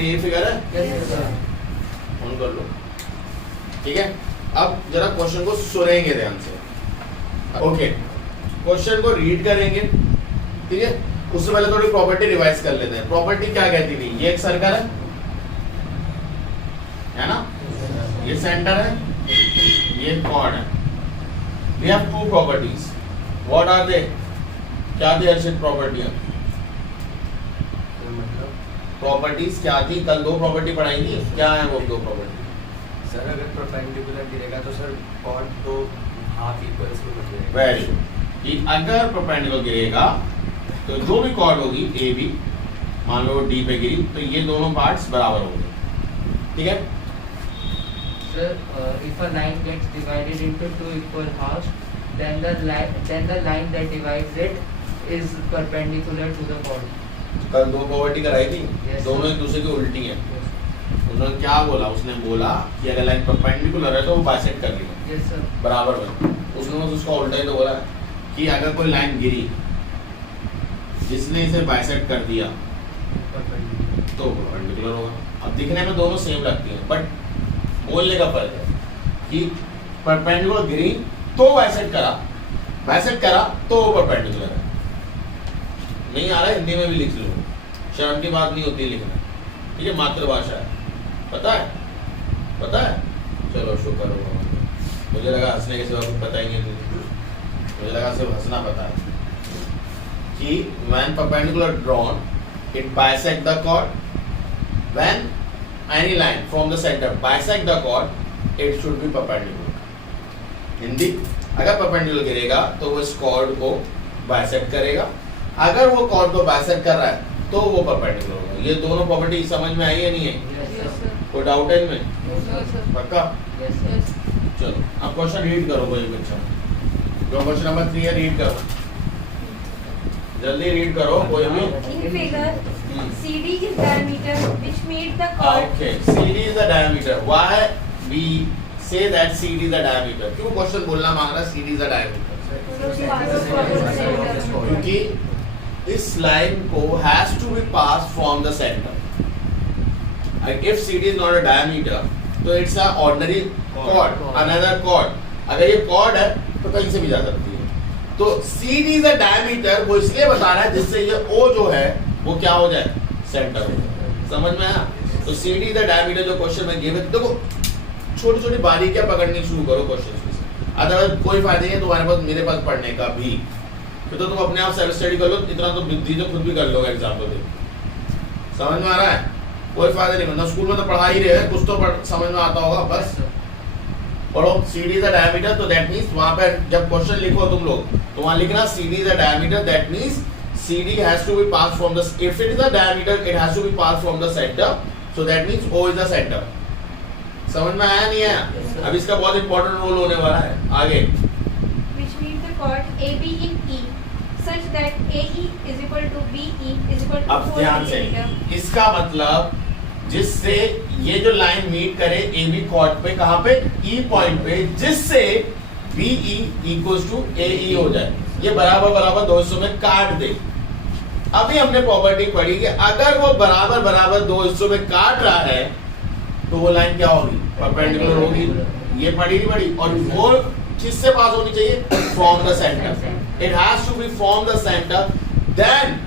में ये फिगर है, यस सर। ऑन कर लो। ठीक है, अब जरा क्वेश्चन को सुनेंगे ध्यान से। ओके, क्वेश्चन को रीड करेंगे। ठीक है, उससे पहले थोड़ी प्रॉपर्टी रिवाइज कर लेते हैं। प्रॉपर्टी क्या कहती थी? ये एक सर्कल है ना, ये सेंटर है, ये कॉर्ड है। We have two properties. What are they? क्या थी अर्षित प्रॉपर्टियां? प्रॉपर्टीज क्या थी? कल दो प्रॉपर्टी पढ़ाई थी, क्या है वो दो प्रॉपर्टी? सर अगर परपेंडिकुलर गिरेगा तो सर कॉर्ड तो हाफ इक्वल्स में बचेगा। Very good. कि अगर परपेंडिकुलर गिरेगा तो जो भी कॉर्ड होगी ए बी, मान लो डी पे गिरी, तो ये दोनों पार्ट्स बराबर होंगे। ठीक है, Sir, if a line gets divided into two equal halves, then the line that divides it is perpendicular to the chord. कल दो प्रॉपर्टी कराई थी, Yes, दोनों sir. एक दूसरे की उल्टी हैं। Yes, उन्होंने क्या बोला? उसने बोला कि अगर लाइन परपेंडिकुलर है तो वो बाइसेक्ट कर लेगा yes sir. बराबर में। उसने उसका उल्टा ही तो बोला कि अगर कोई लाइन गिरी जिसने इसे बाइसेक्ट कर दिया Perpendicular. तो परपेंडिकुलर होगा। अब दिखने में दोनों सेम लगती हैं, बट बोलने का फर्क है कि परपेंडिकुलर गिरी तो बाइसेक्ट करा तो वो परपेंडिकुलर है। नहीं आ रहा है, हिंदी में भी लिख लो, शर्म की बात नहीं होती लिखना। ठीक है, मातृभाषा है, पता है? चलो शुक्र हो। मुझे लगा हंसने के सिवा कुछ पता ही नहीं, मुझे लगा सिर्फ हंसना पता है। कि when perpendicular drawn it bisect the chord, when any line from the center bisect the chord it should be perpendicular. Hindi, अगर परपेंडिकुलर गिरेगा तो वो इस कॉर्ड को बाइसेक्ट करेगा, अगर वो कॉर्ड को बाइसेक्ट कर रहा है तो वो परपेंडिकुलर होगा। ये दोनों प्रॉपर्टी समझ में आई है नहीं है? Yes sir. कोई डाउट है इनमें? पक्का? Yes sir. चलो अब क्वेश्चन रीड करो कोई बच्चा, जो क्वेश्चन नंबर 3 है रीड करो, जल्दी रीड करो कोई भी। In figure, CD is diameter which made the chord. Okay, CD is the diameter. Why we say that CD is the diameter? क्यों क्वेश्चन बोलना मांग रहा है CD is the diameter? क्योंकि इस लाइन को has to be passed from the center. If CD is not a diameter, तो it's a ordinary chord, another chord. अगर ये chord है तो कहीं से भी जा सकती है। तो CD is a diameter वो इसलिए बता रहा है जिससे ये O जो है वो क्या हो जाए? सेंटर हो जाए। समझ में आया? तो CD is the diameter जो क्वेश्चन में गिवन, देखो छोटी छोटी बारीकियां पकड़नी शुरू करो क्वेश्चन से, अदरवाइज कोई फायदा नहीं है तुम्हारे पास मेरे पास पढ़ने का भी। फिर तो तुम अपने आप सेल्फ स्टडी कर लो, इतना तो बुद्धि तो खुद भी कर लोगे एग्जाम को दे। समझ में आ रहा है? कोई फायदा नहीं, मतलब स्कूल में तो पढ़ा ही रहे हैं, कुछ तो समझ में आता होगा। बस पढ़ो CD is the diameter, तो दैट मींस वहां पे जब क्वेश्चन लिखो तुम लोग तो वहां लिखना CD is the diameter, that means CD has to be passed from the, if it is a diameter it has to be passed from the center, so that means O is the center. समझ में आया नहीं आया? अब इसका बहुत important role होने वाला है आगे। Which made the chord AB in E such that AE is equal to BE is equal to अब 4 ध्यान से, millimeter. इसका मतलब जिससे ये जो लाइन मीट करे AB कॉर्ड पे, कहां पे? E पॉइंट पे, जिससे BE इक्वल्स टू AE हो जाए, ये बराबर बराबर दो हिस्सों में काट दे। अभी हमने प्रॉपर्टी पढ़ी कि अगर वो बराबर बराबर दो हिस्सों में काट रहा है तो वो लाइन क्या होगी? परपेंडिकुलर होगी। ये पढ़ी नहीं पढ़ी? और वो किससे पास होनी चाहिए? From the centre. It has to be from the centre, then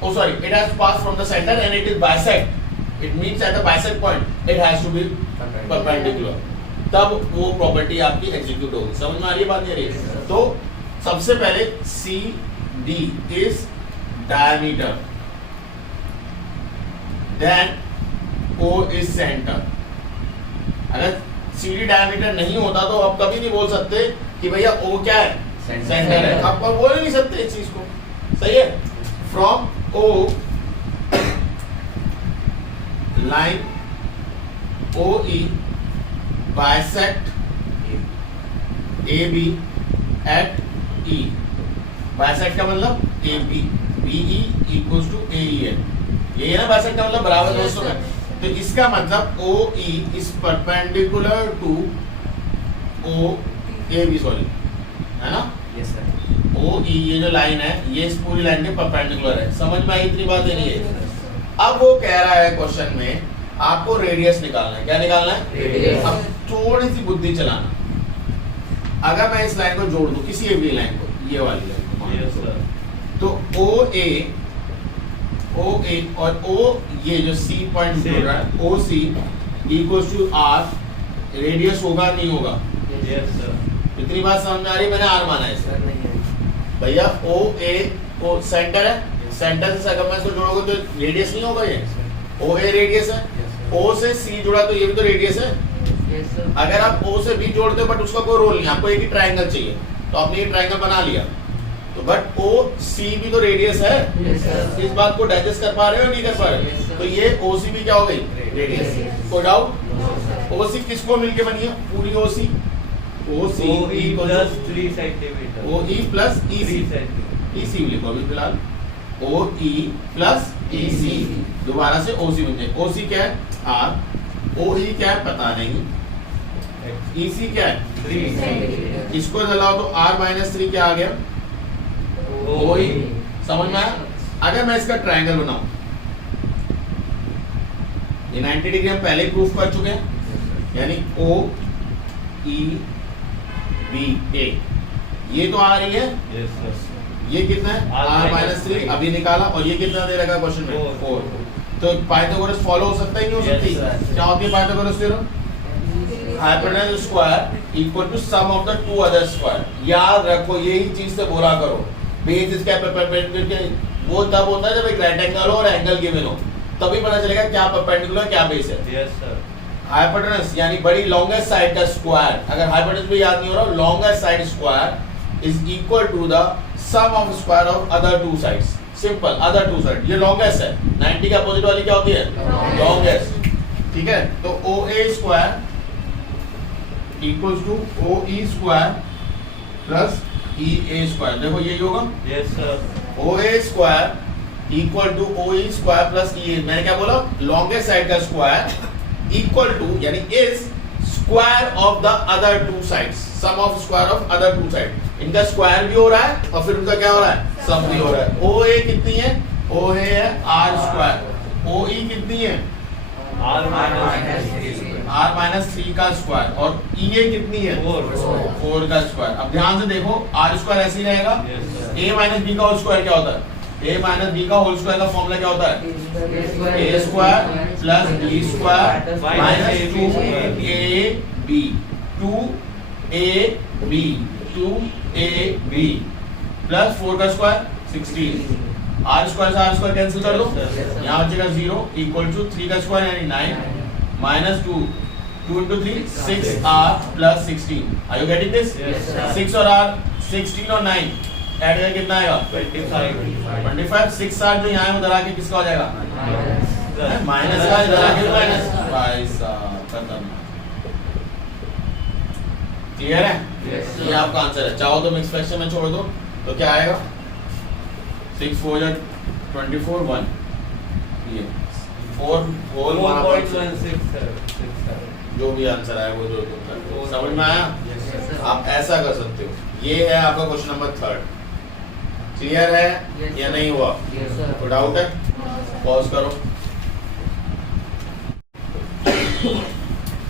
it has to pass from the center and it is bisect. It meets at the bisect point. It has to be perpendicular. तब वो property आपकी execute होगी। समझ में आ रही है बात? नहीं आ रही है? तो सबसे पहले CD is diameter, then O is center. अगर CD diameter नहीं होता तो आप कभी नहीं बोल सकते कि भैया O क्या है? सेंटर है। आप बोल ही नहीं सकते इस चीज को। सही है? From O line OE bisect AB at E. bisect का मतलब AB BE equals to AEN. यही है ना bisect का मतलब बराबर दोस्तों में। तो इसका मतलब OE is perpendicular to OAB, sorry, है ना? Yes sir. OE ये जो लाइन है ये इस पूरी लाइन के परपेंडिकुलर है। समझ में आई इतनी बात नहीं है? अब वो कह रहा है क्वेश्चन में आपको रेडियस निकालना है। क्या निकालना है? Radius. अब थोड़ी सी बुद्धि चलाना। अगर मैं इस लाइन को जोड़ दूं, किसी भी लाइन को, ये वाली लाइन को मान लो, Yes, sir. तो ओ ए और ओ ये जो सी पॉइंट जुड़ रहा है, ओ सी इक्वल्स टू आर, रेडियस होगा नहीं होगा? Yes, sir. इतनी बात समझ में आ रही? मैंने आर माना है इसे। सर नहीं है। भैया ओ ए ओ सेंटर है, सेंटर से सर्कमफरेंस को जोड़ोगे तो रेडियस नहीं होगा? ये ओ ए रेडियस है, ओ से सी जुड़ा तो ये भी तो रेडियस है। Yes, sir. अगर आप ओ से बी जोड़ते हो बट उसका कोई रोल नहीं, आपको एक ही ट्रायंगल चाहिए, तो आपने ये ट्रायंगल बना लिया, तो बट ओ सी भी तो रेडियस है। Yes, sir. इस बात को डाइजेस्ट कर पा रहे हो नहीं कर पा रहे Yes, हो? sir. तो ये ओ सी भी क्या हो गई? रेडियस। Radius. कोई डाउट? No, sir. ओ सी किसको मिलके बनी है? पूरी ओ सी, ओ सी OE plus 3 centimeter. ओ ई प्लस ई 3 सी, centimeter. ई सी लिखो अभी फिलहाल, ओ ई प्लस ई सी, दोबारा से ओ सी बन जाए। ओ सी क्या है? आर, ओ ई क्या है? पता नहीं, ई सी क्या है? 3 centimeter. इसको जलाओ तो r माइनस 3 क्या आ गया? OE. समझ में आया? अगर मैं इसका ट्रायंगल बनाऊं, ये 90 डिग्री हम पहले ही प्रूफ कर चुके हैं, यानी ओ ई बी ए, ये तो आ रही है, Yes, sir. ये कितना है? R r minus minus 3 3. अभी निकाला, और ये कितना दे रखा क्वेश्चन में? 4. 4। तो पाइथागोरस फॉलो हो सकता है, नहीं हो Yes, सकती? sir. क्या होती है Pythagoras theorem? Hypotenuse square equal to sum of the two other square. याद रखो, यही चीज से बोला करो, बेस इसका परपेंडिकुलर, वो तब होता है जब एक राइट एंगल हो और एंगल गिवन हो, तभी पता चलेगा क्या परपेंडिकुलर क्या बेस है। Yes, sir. हाइपोटेन्यूज यानी बड़ी लॉन्गेस्ट साइड का स्क्वायर, अगर हाइपोटेन्यूज भी याद नहीं हो रहा, longest side square is equal to the sum of square of other two sides. Simple, other two side, ये लॉन्गेस्ट है, 90 का अपोजिट वाली क्या होती है? लॉन्गेस्ट। ठीक है, तो O A square equals to O E square plus E A square. देखो यही होगा, Yes, sir. O A square equal to O E square plus E A. मैंने क्या बोला? लॉन्गेस्ट साइड का स्क्वायर इक्वल टू यानी is square of the other two sides, sum of square of other two side. इनका square भी हो रहा है और फिर उनका क्या हो रहा है? सम भी हो रहा है। ओ ए कितनी है? ओ ए है आर स्क्वायर, ओ ई कितनी है? R minus 3. आर माइनस 3 का स्क्वायर, और ई ए कितनी है? 4 का स्क्वायर। अब ध्यान से देखो, आर स्क्वायर ऐसे ही रहेगा, Yes, sir. A minus B का होल स्क्वायर क्या होता है? ए माइनस बी का होल स्क्वायर का फॉर्मूला क्या होता है? A square plus B square minus 2 A B, 2 A B, 2 A B plus 4 का स्क्वायर 16। आर स्क्वायर से आर स्क्वायर कैंसिल कर दो, यहाँ बचेगा 0 इक्वल टू 3 का स्क्वायर यानी 9 minus 2, 2 into 3 6r plus 16। Are you getting this? Yes, sir. 6 और r, 16 और 9 ऐड करके कितना आएगा? 25। 6r जो यहाँ है उधर आके किसका हो जाएगा? माइनस का, इधर आके माइनस। भाई साहब खतरनाक। क्लियर है? Yes, sir. ये आपका आंसर है। चाहो तो मिक्स फ्रैक्शन में छोड़ दो, तो क्या आएगा? 6 4 जा 24 1, ये 4 होल 4.16, sir. 6, sir. जो भी आंसर आया वो जो समझ में आया? Yes, sir. आप ऐसा कर सकते हो। ये है आपका क्वेश्चन नंबर 3। क्लियर है Yes, या sir. नहीं हुआ? Yes, sir. कोई डाउट है? पॉज करो,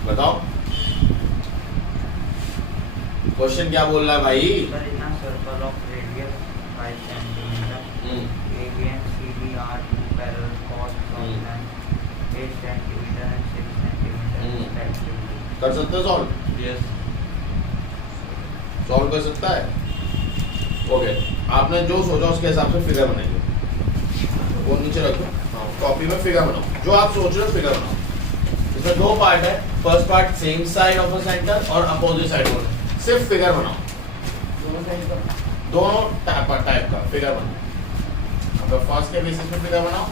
बताओ क्वेश्चन क्या बोल रहा है भाई? Sir, in a circle of radius 5 centimeter, AB and CD are two parallel chords of length 8 centimeter and 6 centimeter respectively. कर सकते हो सॉल्व? Yes. सॉल्व कर सकता है? ओके, आपने जो सोचा उसके हिसाब से फिगर बनाइए। वो नीचे रखो, हाँ, कॉपी में फिगर बनाओ, जो आप सोच रहे हो फिगर बनाओ। इसमें दो पार्ट है, first part same side of the centre और अपोजिट साइड ऑफ, सिर्फ फिगर बनाओ, दोनों टाइप का फिगर बनाओ। अब फर्स्ट के बेसिस पे फिगर बनाओ।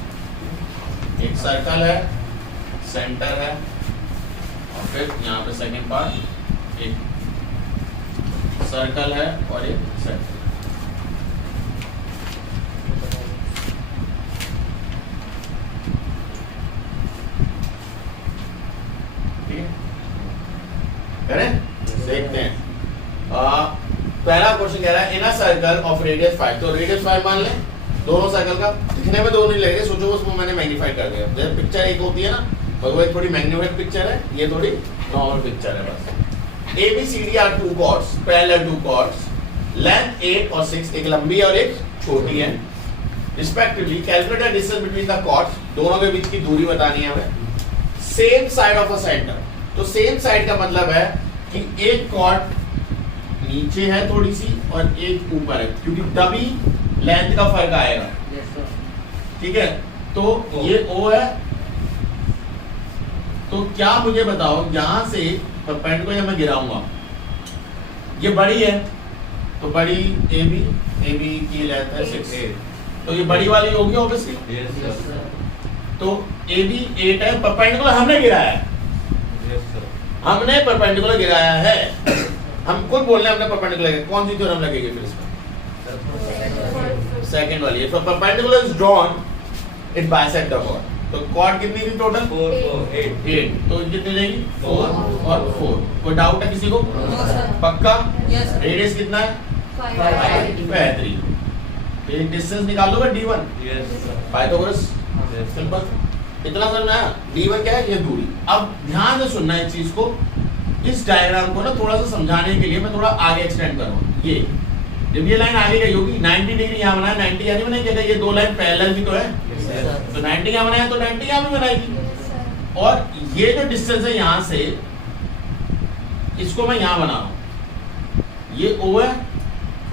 एक सर्कल है, सेंटर है, और फिर यहाँ पे सेकंड पार्ट, एक सर्कल है और एक सेंटर। ठीक है, करें? देखते हैं। पहला क्वेश्चन कह रहा है इन अ सर्कल ऑफ रेडियस 5, तो रेडियस 5 मान लें, दोनों सर्कल का दिखने में दो नहीं लग रहे, सोचो उसको मैंने मैग्नीफाई कर दिया। जैसे पिक्चर एक होती है ना, और वो एक थोड़ी मैग्नीफाइड पिक्चर है, ये थोड़ी नॉर्मल पिक्चर है बस। ABCD are two chords, parallel to chords, length 8 और 6, एक लंबी और एक छोटी है respectively. Calculate the distance between the chords, दोनों के बीच की दूरी बतानी है हमें। Same side of a centre, तो सेम साइड का मतलब है कि एक कॉर्ड नीचे है थोड़ी सी और एक ऊपर है, क्योंकि तभी लेंथ का फर्क आएगा। Yes, sir. ठीक है, तो ये O है। तो क्या मुझे बताओ, यहां से परपेंडिकुलर को जब मैं गिराऊंगा, ये बड़ी है, तो बड़ी AB की लेंथ है 6, तो ये बड़ी वाली होगी obviously. Yes, Yes, sir. sir. तो AB 8 है, परपेंडिकुलर हमने गिराया है, Yes, sir. हमने परपेंडिकुलर गिराया है। हम खुद बोल रहे हैं हमने परपेंडिकुलर, कौन सी थ्योरम लगेगी फिर इसमें? सेकंड वाली। If perpendicular is drawn it bisect the chord. तो कॉर्ड कितनी थी टोटल? 4, 4, 8. 8, तो कितनी रहेगी? 4 और 4। कोई डाउट है किसी को? पक्का? रेडियस कितना है? 5। तो डिस्टेंस निकाल लोगे D1, Yes, sir. Pythagoras, Yes, sir. Simple. इतना समझ में आया? D1 क्या है? ये दूरी। अब ध्यान से सुनना है इस चीज को, इस डायग्राम को ना थोड़ा सा समझाने के लिए मैं थोड़ा आगे एक्सटेंड करूंगा। ये जब ये लाइन आगे गई होगी 90 डिग्री यहाँ बनाया, 90 यानी बनाई क्या? ये दो लाइन पैरेलल भी तो है, Yes, Yes, sir. sir. तो 90 यहाँ बनाया तो 90 यहाँ भी बनाएगी। और ये जो डिस्टेंस है यहाँ से, इसको मैं यहाँ बना रहा हूँ, ये O है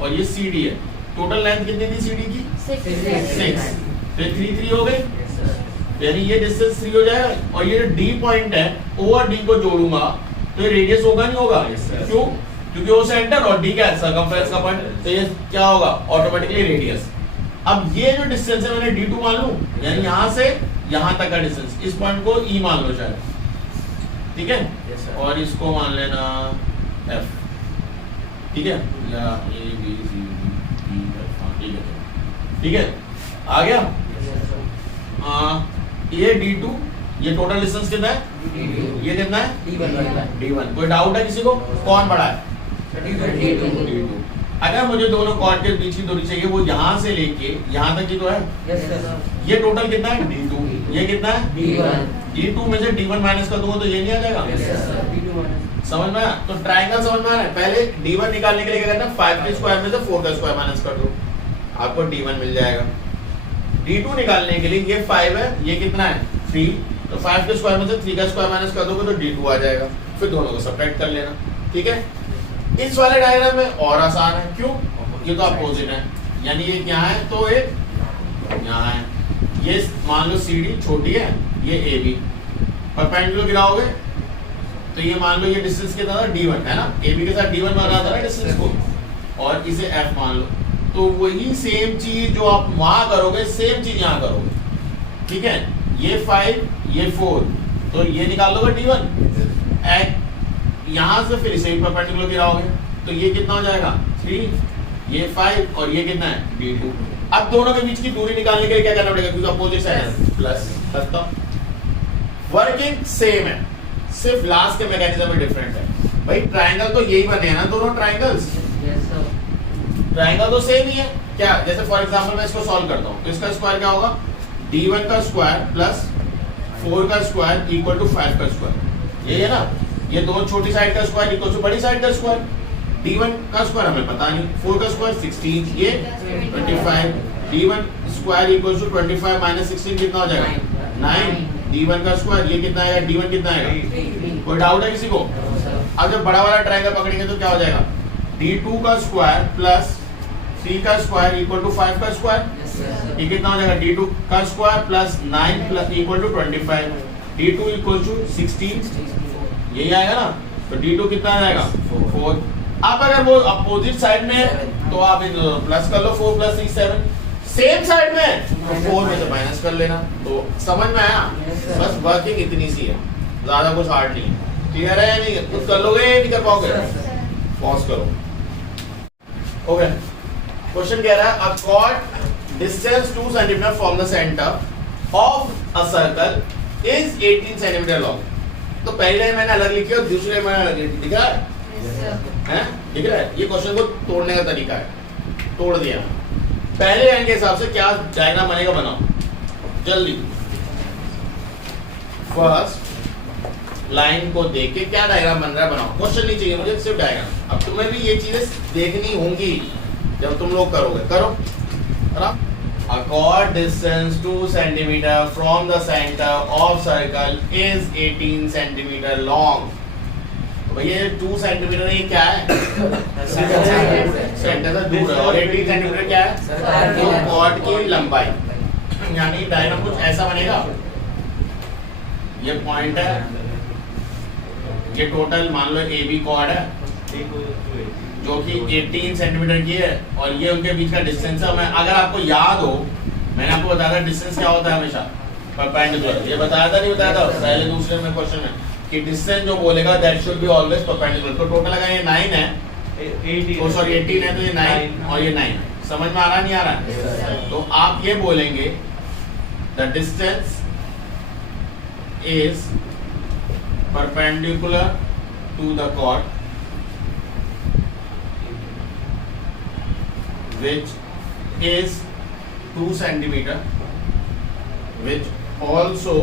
और ये CD है। टोटल लेंथ कितनी थी CD की? 6। फिर 3 3 हो गई, Yes, sir. यानी ये डिस्टेंस 3 हो जाएगा। और ये जो D पॉइंट है, O और D को जोड़ूंगा तो ये रेडियस होगा नहीं होगा? Yes, sir. क्यों? क्योंकि वो सेंटर और D क्या है? सर्कमफ्रेंस का पॉइंट, तो ये क्या होगा? Automatically radius. अब ये जो डिस्टेंस है मैंने D2 मान लूं, यानी यहाँ से यहाँ तक का डिस्टेंस, इस पॉइंट को E मान लो शायद, ठीक है? Yes, sir. और इसको मान लेना F, ठीक है? या A B C D E F, हाँ ठीक है, ठीक है? आ गया? Yes, sir. ये D2, ये टोटल डिस्टेंस कितना है? D2. ये कितना है? D1. D1। कोई डाउट है किसी को? कौन बड़ा है? D2. D2। अगर मुझे दोनों कॉर्ड के बीच की दूरी चाहिए, वो यहाँ से लेके यहाँ तक की तो है। Yes, sir. ये टोटल कितना है? D2। ये कितना है? D1. D2 में से D1 माइनस कर दूंगा तो ये नहीं आ जाएगा? Yes, Yes, sir. D2 minus. समझ में आया? तो ट्रायंगल समझ में आ रहा है? पहले D1 निकालने के लिए क्या करना है? 5 के स्क्वायर में से 4 का स्क्वायर माइनस कर दो, आपको D1 मिल जाएगा। D2 निकालने के लिए ये 5 है, ये कितना है? 3, तो 5 के स्क्वायर में से 3 का स्क्वायर माइनस कर दोगे तो D2 आ जाएगा। फिर दोनों को सब्ट्रैक्ट कर लेना, ठीक है? इस वाले डायग्राम में और आसान है, क्यों? ये तो अपोजिट है, यानी ये यहाँ है तो एक यहाँ है। ये मान लो CD छोटी है, ये AB, परपेंडिकुलर गिराओगे तो ये मान लो ये डिस्टेंस कितना था? D1 है ना, AB के साथ D1 बना था ना डिस्टेंस को, और इसे F मान लो, तो वही सेम चीज जो आप वहां करोगे सेम चीज यहाँ करोगे, ठीक है? ये 5, ये 4, तो ये निकाल लोगे D1। यहाँ से फिर इसे परपेंडिकुलर गिराओगे तो ये कितना हो जाएगा? 3, ये 5 और ये कितना है? D2। अब दोनों के बीच की दूरी निकालने के लिए क्या करना पड़ेगा? क्योंकि अपोजिट साइड है, प्लस। वर्किंग सेम है, सिर्फ लास्ट के मैकेनिज्म में डिफरेंट है। भाई ट्रायंगल तो यही बने हैं ना, दोनों ट्रायंगल्स, Yes, sir. ट्रायंगल तो सेम ही है क्या? जैसे फॉर एग्जांपल मैं इसको सॉल्व करता हूँ तो इसका स्क्वायर क्या होगा? D1 का स्क्वायर प्लस 4 का स्क्वायर इक्वल टू 5 का स्क्वायर, यही है ना? ये दो छोटी साइड का स्क्वायर इक्वल टू बड़ी साइड का स्क्वायर। D1 का स्क्वायर हमें पता नहीं, 4 का स्क्वायर 16, ये 25, D1 square equal to 25 minus 16 कितना हो जाएगा? 9। D1 का स्क्वायर ये कितना आएगा? D1 कितना आएगा? कोई डाउट है किसी को? अब जब बड़ा वाला ट्रायंगल पकड़ेंगे तो क्या हो जाएगा? D2 का स्क्वायर प्लस 3 का स्क्वायर इक्वल टू 5 का स्क्वायर, Yes, sir. ये कितना हो जाएगा? D2 का square plus 9 plus equal to 25, D2 equal to 16, यही आएगा ना? तो D2 कितना आ जाएगा? 4। अब अगर वो अपोजिट साइड में है तो आप प्लस कर लो, 4 प्लस 6 7। सेम साइड में तो 4 में से माइनस कर लेना। तो समझ में आया? बस वर्किंग इतनी सी है, ज्यादा कुछ हार्ड नहीं है। क्लियर है या नहीं? कुछ कर लोगे या नहीं कर पाओगे? पॉज करो। ओके, क्वेश्चन कह रहा है अ cord distance 2 centimetre from the centre of a circle is 18 centimetre long. तो पहली लाइन मैंने अलग लिखी और दूसरी लाइन मैंने अलग लिखी, दिख रहा है? हैं? दिख रहा है? ये क्वेश्चन को तोड़ने का तरीका है, तोड़ दिया। पहले लाइन के हिसाब से क्या डायग्राम बनेगा बनाओ जल्दी। फर्स्ट लाइन को देख के क्या डायग्राम बन रहा है बनाओ। क्वेश्चन नहीं चाहिए मुझे, सिर्फ डायग्राम। अब तुम्हें भी ये चीजें देखनी होंगी जब तुम लोग करोगे। करो A chord distance 2 cm from the center of circle is 18 cm long। तो भैया 2 सेंटीमीटर ये क्या है? सेंटर से दूर है। और 18 सेंटीमीटर क्या है? तो कॉर्ड की लंबाई। यानी डायग्राम कुछ ऐसा बनेगा। ये पॉइंट है, ये टोटल मान लो ए बी कॉर्ड है जो कि 18 सेंटीमीटर की है और ये उनके बीच का डिस्टेंस है। मैं अगर आपको याद हो, मैंने आपको बताया था डिस्टेंस क्या होता है हमेशा परपेंडिकुलर। ये बताया था नहीं बताया था पहले दूसरे में क्वेश्चन में कि डिस्टेंस जो बोलेगा that should be always perpendicular. तो टोटल अगर ये 9 है तो सॉरी 18 है तो ये 9 और ये 9 है। समझ में आ रहा नहीं आ रहा? तो आप ये बोलेंगे the distance is perpendicular to the chord which is 2 centimeter which also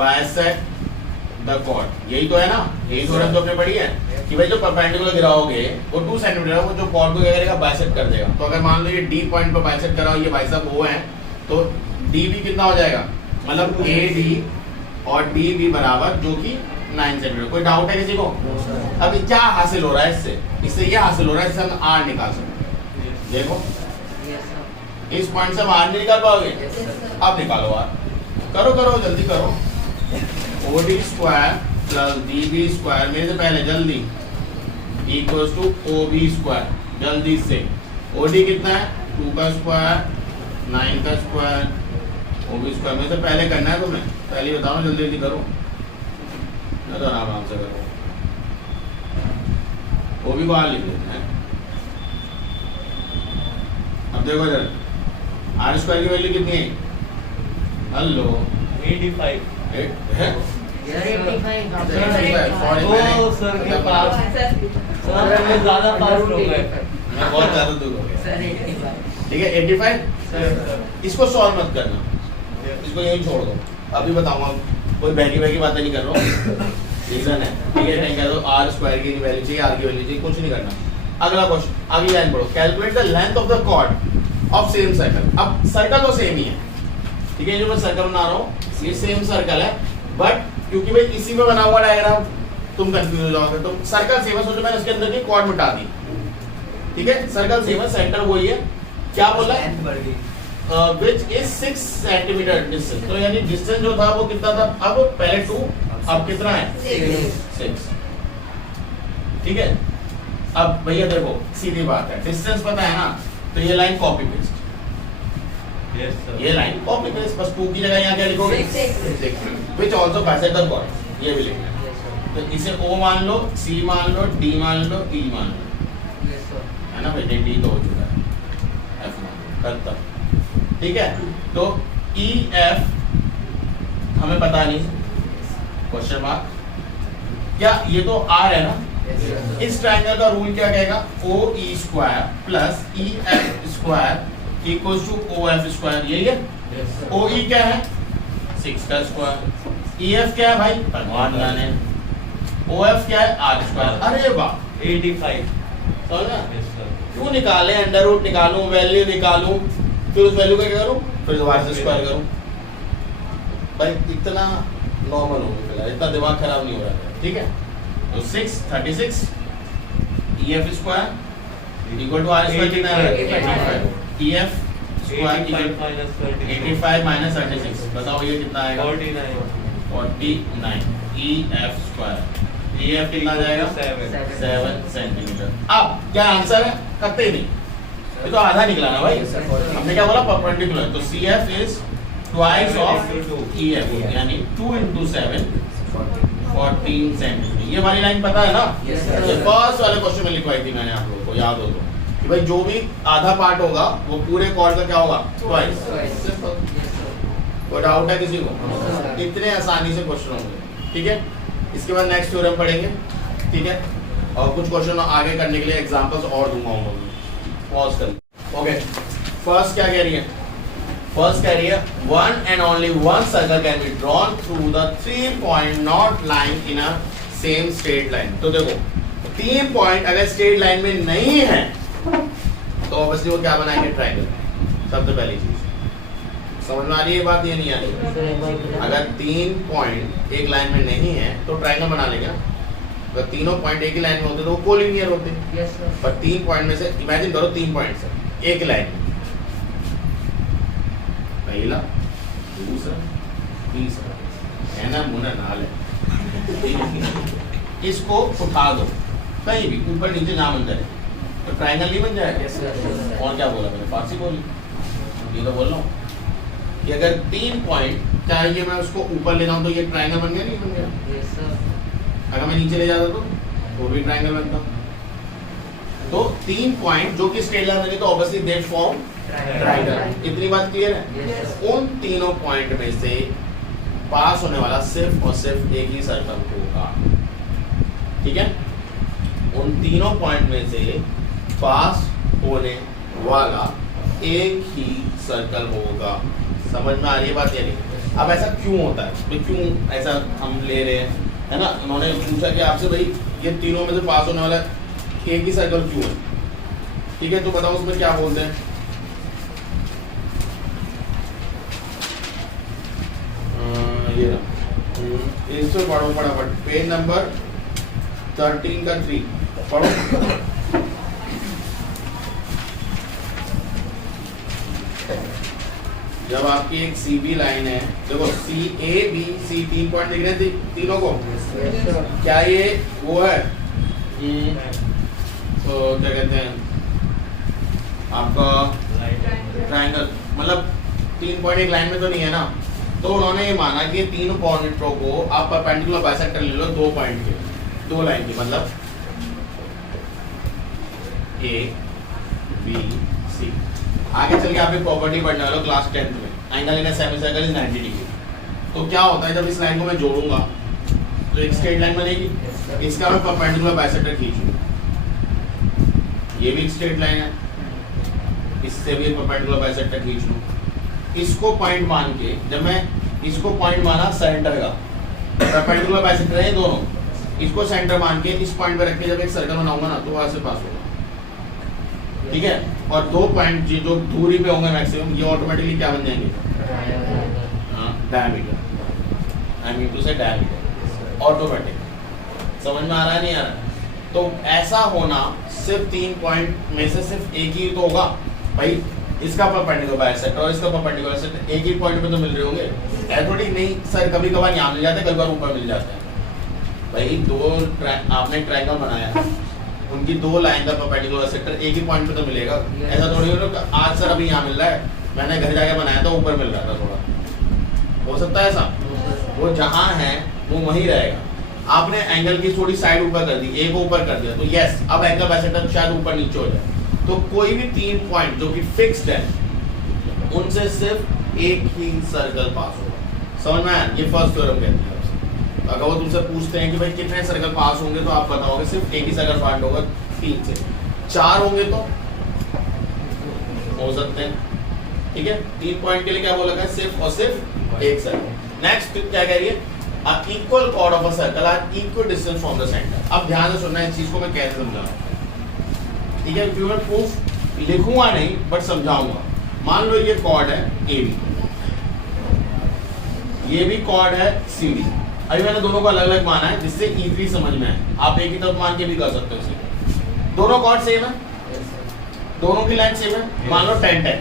bisect the chord। यही तो है ना, यही थोड़ा तो अपने पढ़ी है कि भाई जो परपेंडिकुलर गिराओगे वो 2 सेंटीमीटर है, वो जो कॉर्ड को क्या करेगा बाइसेक्ट कर देगा। तो अगर मान लो ये डी पॉइंट पर बाइसेक्ट कराओ, ये भाई साहब वो है तो डी बी कितना हो जाएगा, मतलब ए डी और डी बी बराबर जो कि 9 सेंटीमीटर। कोई डाउट है किसी को? अभी क्या हासिल हो रहा है इससे? इससे ये हासिल हो रहा है इससे हम आर निकाल सकते हैं। देखो इस पॉइंट से हम आर नहीं निकाल पाओगे, अब निकालो आर। करो करो जल्दी करो। O D square plus D B square में से पहले जल्दी equals to O B square. जल्दी से ओ डी कितना है 2 का स्क्वायर 9 का स्क्वायर ओ बी स्क्वायर में से पहले करना है तुम्हें। पहले बताओ जल्दी जल्दी करो, तो आराम से करो। वो भी बाहर लिख देते हैं। अब देखो जरा आर स्क्वायर की वैल्यू कितनी है? हेलो 85 है ओ सर के पास सर मैं ज्यादा पास हो गए, मैं बहुत ज्यादा दूर हो गया। ठीक है 85। इसको सॉल्व मत करना, इसको यहीं छोड़ दो। अभी बताऊंगा, कोई बहकी बहकी बातें नहीं कर रहा हूँ। रीजन है ठीक है, नहीं कह दो आर स्क्वायर की वैल्यू चाहिए, आर की वैल्यू चाहिए, कुछ नहीं करना। अगला क्वेश्चन, अगली लाइन पढ़ो। Calculate the length of the chord of same circle. अब सर्कल तो सेम ही है, ठीक है, जो मैं सर्कल बना रहा हूँ ये सेम सर्कल है, बट क्योंकि भाई इसी में बना हुआ डायग्राम तुम कंफ्यूज हो जाओगे। तो सर्कल सेम है, सोचो मैंने उसके अंदर की कॉर्ड मिटा दी। ठीक है सर्कल सेम है, सेंटर वही है। क्या बोला? Which is 6 centimetre distance. तो यानी डिस्टेंस जो था वो कितना था? अब पहले 2, अब कितना है 6। ठीक है अब भैया देखो सीधी बात है, डिस्टेंस पता है ना, तो ये line copy paste, yes sir ये लाइन कॉपी पेस्ट, बस 2 की जगह यहाँ क्या लिखोगे 6 which also bisect the chord. ये भी लिखना है। तो इसे O मान लो, C मान लो, D मान लो, E मान लो, है ना बेटे? D तो हो चुका है, F मान लो, खत्म। ठीक है तो E F हमें पता नहीं, क्वेश्चन मार्क। क्या ये तो R है ना? इस ट्रायंगल का रूल क्या कहेगा? O E square plus E F square equals to O F square. यही है। ओ ई क्या है 6 का स्क्वायर, ई एफ क्या है भाई भगवान जाने, ओ एफ क्या है आर स्क्वायर। अरे वाह 85 समझा? यस सर क्यों निकाले? अंडर रूट निकालूं, वैल्यू निकालूं, फिर उस वैल्यू का क्या करूं, फिर दोबारा से स्क्वायर करूं। भाई इतना नॉर्मल हो गया, इतना दिमाग खराब नहीं हो रहा है। ठीक है तो 6 36 E F square equal to R square कितना है 85। E F square equal 85 minus 36। बताओ ये कितना आएगा 49। E F square, E F कितना जाएगा 7 सेंटीमीटर। अब क्या आंसर है? करते ही नहीं, ये तो आधा निकला ना भाई। हमने क्या बोला परपेंडिकुलर, तो C F is twice of E F, यानी 2 into 7 14 सेंटीमीटर। ये वाली लाइन पता है ना? ये फर्स्ट वाले क्वेश्चन में लिखवाई थी मैंने आप लोगों को, याद हो तो कि भाई जो भी आधा पार्ट होगा वो पूरे कॉर्ड का क्या होगा ट्वाइस। कोई डाउट है किसी को? इतने आसानी से क्वेश्चन होंगे। ठीक है इसके बाद नेक्स्ट थ्योरम पढ़ेंगे। ठीक है और कुछ क्वेश्चन आगे करने के लिए एग्जांपल्स और दूंगा। पॉज कर ओके, फर्स्ट क्या कह रही है? फर्स्ट कह रही है one and only one circle can be drawn through the 3 point not line in a same straight line. तो देखो 3 पॉइंट अगर स्ट्रेट लाइन में नहीं है तो ऑब्वियसली वो क्या बनाएंगे? ट्रायंगल। सबसे पहली चीज समझ में आ रही है ये बात, ये नहीं आ रही? अगर 3 पॉइंट एक लाइन में नहीं है तो ट्रायंगल बना लेंगे ना। अगर तीनों पॉइंट एक ही लाइन में होते तो वो कोलिनियर होते। Yes, sir. पर 3 पॉइंट में से इमेजिन करो 3 पॉइंट है एक लाइन में, पहला दूसरा तीसरा, है ना मुना नाल है। इसको उठा दो कहीं भी, ऊपर नीचे ना बन जाए तो ट्रायंगल नहीं बन जाएगा। Yes, sir. और क्या बोला मैंने? फारसी बोली, ये तो बोल रहा हूँ कि अगर 3 पॉइंट चाहिए मैं उसको ऊपर ले जाऊँ तो ये ट्रायंगल बन गया नहीं बन गया? Yes, sir. अगर मैं नीचे ले जाता तो वो भी ट्रायंगल बनता। तो 3 पॉइंट जो कि स्ट्रेट लाइन बने तो ऑब्वियसली दे फॉर्म ट्रायंगल। इतनी बात क्लियर है? Yes, sir. उन तीनों पॉइंट में से पास होने वाला सिर्फ और सिर्फ एक ही सर्कल होगा। ठीक है, उन तीनों पॉइंट में से पास होने वाला एक ही सर्कल होगा। समझ में आ रही है बात या नहीं? अब ऐसा क्यों होता है? भाई क्यों ऐसा हम ले रहे हैं, है ना? उन्होंने पूछा कि आपसे भाई ये तीनों में से पास होने वाला एक ही सर्कल क्यों है? ठीक है, तो बताओ उसमें क्या बोलते हैं? ये ना इससे पढ़ो फटाफट, पेज नंबर 13 का 3 पढ़ो। जब आपकी एक सी बी लाइन है, देखो सी ए बी सी 3 पॉइंट दिख रहे हैं तीनों को? Yes, sir. क्या ये वो है तो क्या कहते हैं आपका ट्रायंगल? मतलब 3 पॉइंट एक लाइन में तो नहीं है ना। तो उन्होंने ये माना कि ये 3 पॉइंटों को आप परपेंडिकुलर बाइसेक्टर ले लो 2 पॉइंट के, 2 लाइन की, मतलब ए बी सी। आगे चल के आप एक प्रॉपर्टी पढ़ने वाले हो क्लास 10th में, angle in a semicircle is 90 degree. तो क्या होता है जब इस लाइन को मैं जोड़ूंगा तो एक स्ट्रेट लाइन बनेगी, इसका मैं परपेंडिकुलर बाइसेक्टर खींचूंगा, ये भी एक स्ट्रेट लाइन है, इससे भी एक परपेंडिकुलर बाइसेक्टर खींच लूं। इसको पॉइंट मान के, जब मैं इसको पॉइंट माना सेंटर का, परपेंडिकुलर बाइसेक्टर है दोनों, इसको सेंटर मान के इस पॉइंट पे रख के जब एक सर्कल बनाऊंगा ना तो वहां से पास होगा। ठीक है, और 2 पॉइंट जो दूरी पे होंगे मैक्सिमम, ये ऑटोमेटिकली क्या बन जाएंगे? डायमीटर। आई मीन टू से डायमीटर, ऑटोमेटिक। समझ में आ रहा है नहीं आ रहा? तो ऐसा होना सिर्फ 3 पॉइंट में से सिर्फ एक ही तो होगा भाई, इसका परपेंडिकुलर बाइसेक्टर और इसका परपेंडिकुलर बाइसेक्टर एक ही पॉइंट पे तो मिल रहे होंगे। ऐसा नहीं सर, कभी कभार यहाँ मिल जाते हैं, कभी बार ऊपर मिल जाते हैं। भाई आपने ट्रायंगल बनाया, उनकी 2 लाइन का परपेंडिकुलर बाइसेक्टर एक ही पॉइंट पे तो मिलेगा। ऐसा थोड़ी हो आज सर अभी यहाँ मिल रहा है, मैंने घर जाके बनाया था ऊपर मिल रहा था, थोड़ा हो सकता है ऐसा? वो जहाँ है वो वहीं रहेगा। आपने एंगल की थोड़ी साइड ऊपर कर दी, एक को ऊपर कर दिया, तो यस अब एंगल बाइसेक्टर शायद ऊपर नीचे हो जाए। तो कोई भी 3 पॉइंट जो कि फिक्स्ड है उनसे सिर्फ एक ही सर्कल पास होगा। समझ में आया? ये फर्स्ट थ्योरम कहते हैं आपसे। अगर वो तुमसे पूछते हैं कि भाई कितने सर्कल पास होंगे तो आप बताओगे सिर्फ एक ही सर्कल पास होगा 3 से। 4 होंगे तो हो सकते हैं। ठीक है, 3 पॉइंट के लिए क्या बोला गया? सिर्फ और सिर्फ एक सर्कल। नेक्स्ट क्या कह रही है? Equal chord of a circle are equal distance from the centre. अब ध्यान से सुनना है इस चीज को मैं कैसे समझाऊंगा। ठीक है, क्योंकि मैं प्रूफ लिखूंगा नहीं बट समझाऊंगा। मान लो ये कॉर्ड है ए बी, ये भी कॉर्ड है सी डी। अभी मैंने दोनों को अलग अलग माना है जिससे इजीली समझ में आए। आप एक ही तरफ मान के भी कर सकते हो इसे। दोनों कॉर्ड सेम है, दोनों की लाइन सेम है। मान लो 10 10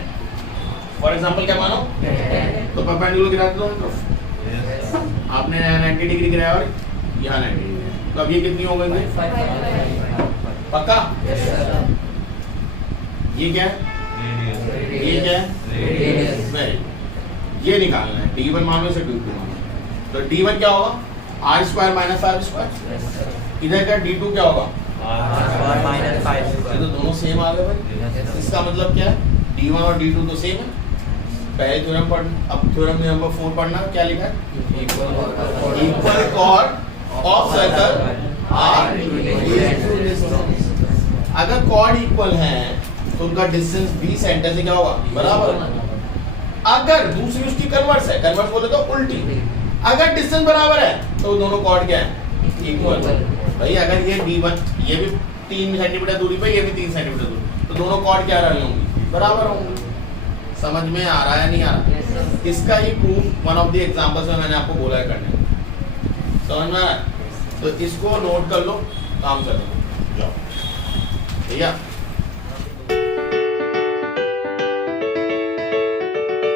फॉर एग्जांपल, क्या मानो तो परपेंडिकुलर गिरा दो दोनों तरफ। आपने 90 डिग्री गिराया और यहाँ 90 डिग्री, तो अब ये कितनी हो गई? पक्का? ये क्या है? ये क्या है? वेरी, ये निकालना है। D1 मानो इसे D2 मानो, तो D1 क्या होगा? R² minus R²। इधर का D2 क्या होगा? तो दोनों सेम आ गए भाई। इसका मतलब क्या है? D1 और D2 तो सेम है। पहले थ्योरम पढ़, अब थ्योरम नंबर 4 पढ़ना। क्या लिखा है? Equal chord of circle are. अगर कॉर्ड इक्वल है तो उनका डिस्टेंस बी सेंटर से क्या होगा, बराबर होगा। अगर दूसरी उसकी कन्वर्स है, कन्वर्स बोले तो उल्टी, अगर डिस्टेंस बराबर है तो दोनों कॉर्ड क्या है, इक्वल। भाई अगर ये B1 ये भी 3 सेंटीमीटर दूरी पे, ये भी 3 सेंटीमीटर दूरी, तो दोनों कॉर्ड क्या रही होंगी, बराबर होंगी। समझ में आ रहा है नहीं आ रहा? Yes, sir. इसका ही proof one of the examples में मैंने आपको बोला है करने को। समझ में आ रहा है? तो इसको नोट कर लो, काम कर लो, जाओ। ठीक है।